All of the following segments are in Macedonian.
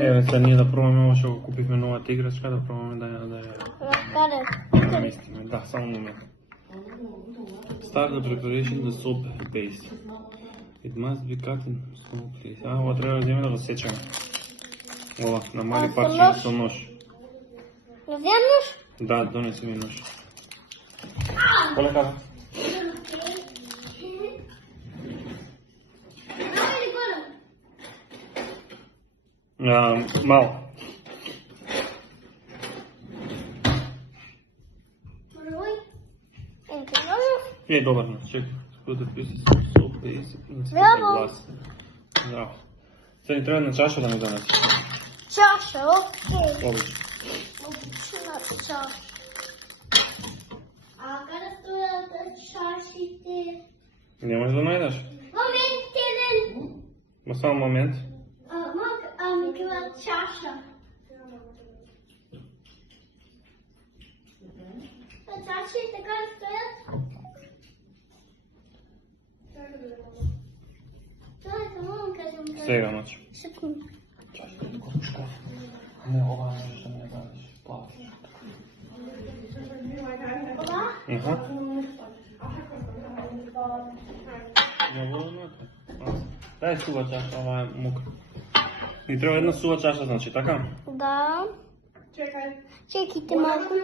Еве, сега ние да пробаме ова што го купивме новата играчка, да пробаме да ја... Каде? наместиме. Да, само момент. Start the preparation the soap base. It must be cut in small pieces. Ова треба да земе да го сечеме. Ова, на мали парчиња со нож. Да вземам нож? Да, донеси ми нож. Полека. Мало. Е, добар, чекай. Put the pieces of soap base in a glass. Браво. Сега ни треба една чаша да ми донеси. Чаша, окей. Обично. Обична чаша. А каде стоят чашите? Не можеш да најдеш? Момент, Келен! Ма само момент. Ми кажа чаша. Чашите каде стоят? Сега начин. Секунда. Чашите е такова шкаф. Не, ова можеш да ми ја дадеш. Плава. Дај сува чаша, ова е мука. Ни треба една сува чаша, значи, така? Да. Чекај. Чекайте малку.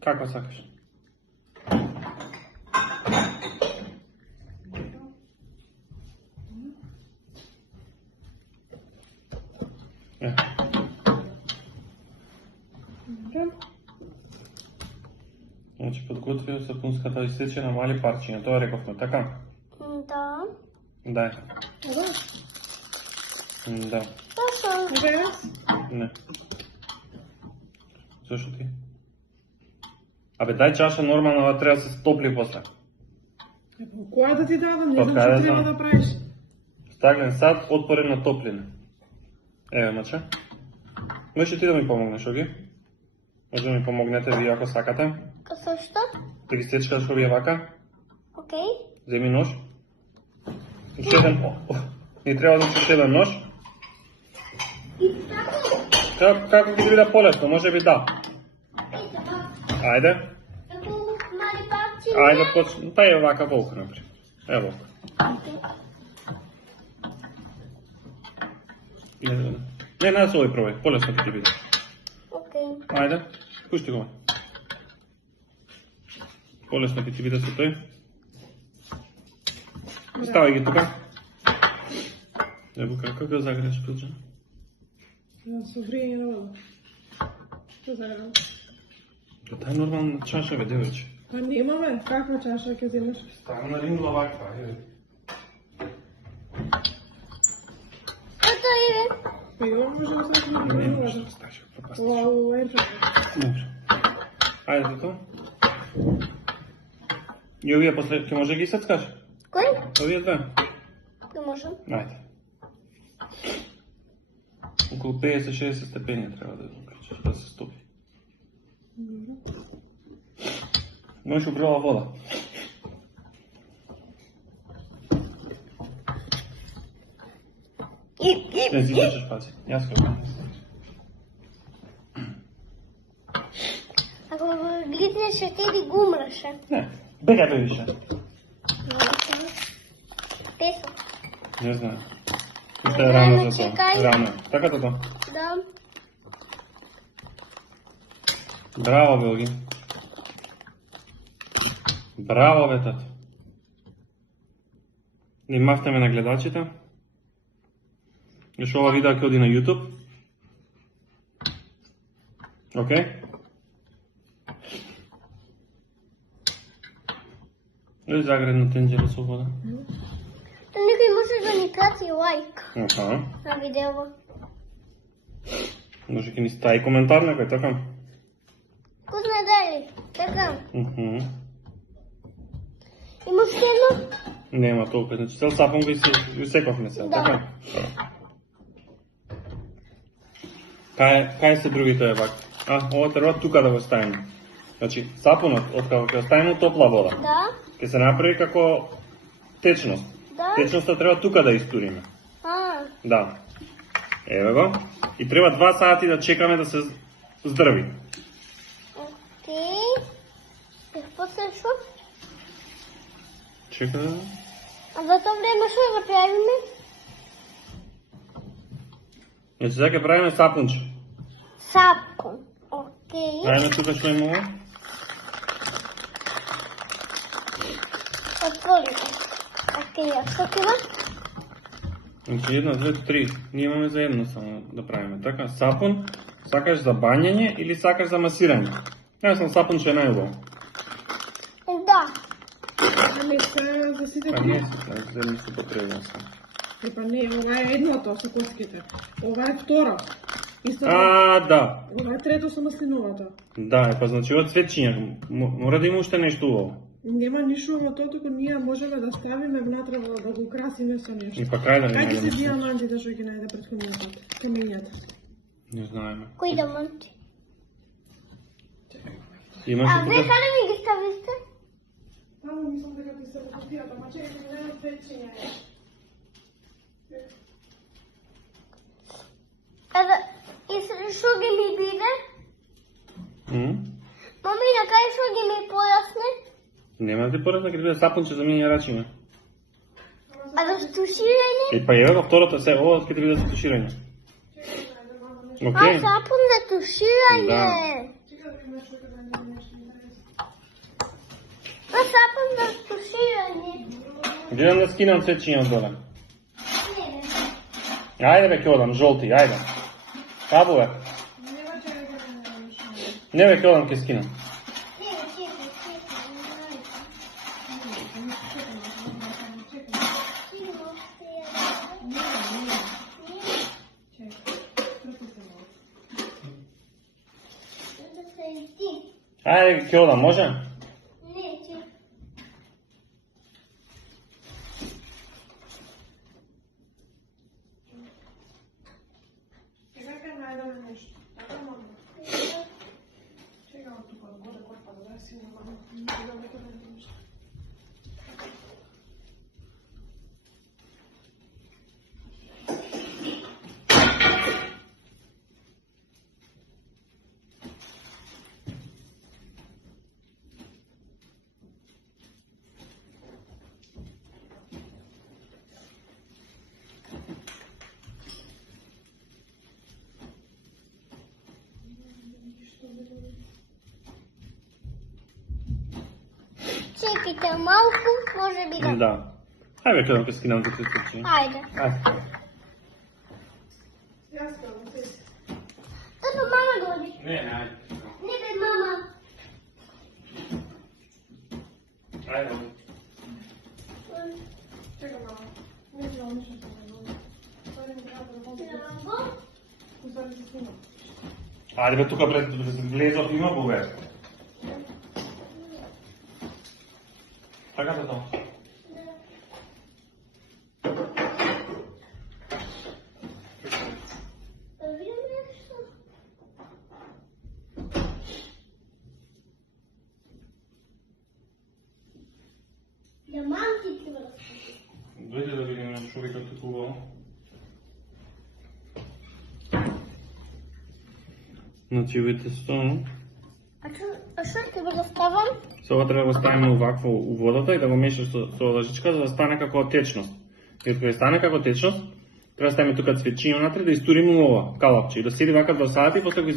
Каква сакаш? Значи подготвил сапунската изсече на мали парчиња, тоа рековме, така? Да. Дај. Да. Зашо? Не. Зашо ти? Абе, дај чаша нормално, треба да се стопли после. Која да ти дадам? Не Па, знам каде што треба знам? да правиш. Стаглен сад, отпорен на топлина. Еве, маче. Можеш ти да ми помогнеш, оги? Може да ми помогнете ви ако сакате. Со што? Да ги сечкаш овие вака. Окей. Земи нож. Уште еден... Ни треба да уште еден нож. И така? Како ги биде полесно? Може би да. Ајде. Како мали парчиња? Ајде, почни. Па е вака волка, например. Ево. Не, со овој пробај. Полесно ќе ти биде. Окей. Ајде. Пушти го. Полесно ќе ти биде со тој. Ставај ги тука. Ево како го загреш прича. Со врење на вода. Што заедно? Тај нормална чаша бе, девојче. Па немаме, каква чаша ќе земеш? Ставам на рингла ваква, еве. Ето е. Па и ова може да се Не најде. може да ставиш пропастиш. Ова е Добре. Ајде за тоа. И овие после ќе може да ги сецкаш? Кој? Овие две. Да можам. Ајде. Околу 50-60 степени треба да го уклучиш, да се стопи. Можеш убрала вода. Не, ти можеш пази. Јас го знам. Ако го глитнеше, ти ли го умреше? Не, бега бе више. Песо. Не знам. Уште е рано за тоа. Чекај. Рано е. Така тоа. Да. Браво, Белги. Браво, бе, тато. Не мафтаме на гледачите. Još ova videa ќе оди на YouTube. Океј? Или загредна тенџера со вода. Та некој може да ни прати лайк Аха. на видео. Може ќе ни стави коментар некој, така? Ко знае дали? Така. Има уште едно? Нема толку, значи цел сапун го сековме се, Да. така? Кај се другите вака? Ова треба тука да го ставиме. Значи, сапунот, откако ќе оставиме топла вода, Да. ќе се направи како течност. Да. Течноста треба тука да истуриме. А, Да. Еве го. И треба 2 сати да чекаме да се здрви. Окей. После што? Чекай. А за тоа време што да правиме? Сега ќе правиме сапунче. Сапун. Окей. Ајде тука што има ова? Отвориме. Окей, а што ќе ба? Значи 1, 2, 3. Ние имаме за едно само да правиме. Така, сапун, сакаш за бањање или сакаш за масирање? Јас сам сапун што е најубаво. Да. Ами се за сите А тие. не, за ми се потребно сам. Епа не, ова е едното со коските. Ова е второ. Исто. Да. Ова е трето со маслиновата. Да, па значи од цветчиња. Мора да има уште нешто убаво. Нема ништо во тоа, туку ние можеме да ставиме внатре да го украсиме со нешто. И па кај да Кај ги се најдеме? диамантите што ги најде претходниот пат? Камењата. Не знаеме. Кои даманти? Имаше А вие тука... каде ми ги стависте? Таму мислам дека ти се во кутијата, ма чекај да нема цветчиња. И што ги ми биде? Мами, на кај што ги ми појасне? Нема да ти порасна, ќе биде сапунче за мијање рачиња. А за стуширање? И па еве го второто се, ова ќе ти биде за туширање. А, Окей? сапун за туширање. А сапун за туширање. Гледам да скинам цветчиња од доле. Ајде бе, ќе одам, жолти, ајде. Кабу бе? Не бе, ќе одам, ќе скинам. Ајде, ќе одам, може? Чекайте малку, може би да. Да. Ајде, ќе одам, ќе скинам за цветчиња. Ајде. Ајде. Тато мама дојде. Не, ајде. Не бе мама. Ајде. Ајде бе, тука влезов има бувер. Така тоа. Диамантите врз. Дојде да видиме човекот како убаво. Значи, видите што? А што ќе го ставам? Се ова треба да го ставиме овакво у водата и да го мешаш со лажичка за да стане како течност. И кога стане како течност, треба да ставиме тука цветчиња внатре да истуриме ова калапче и да седи вака 2 сати и после го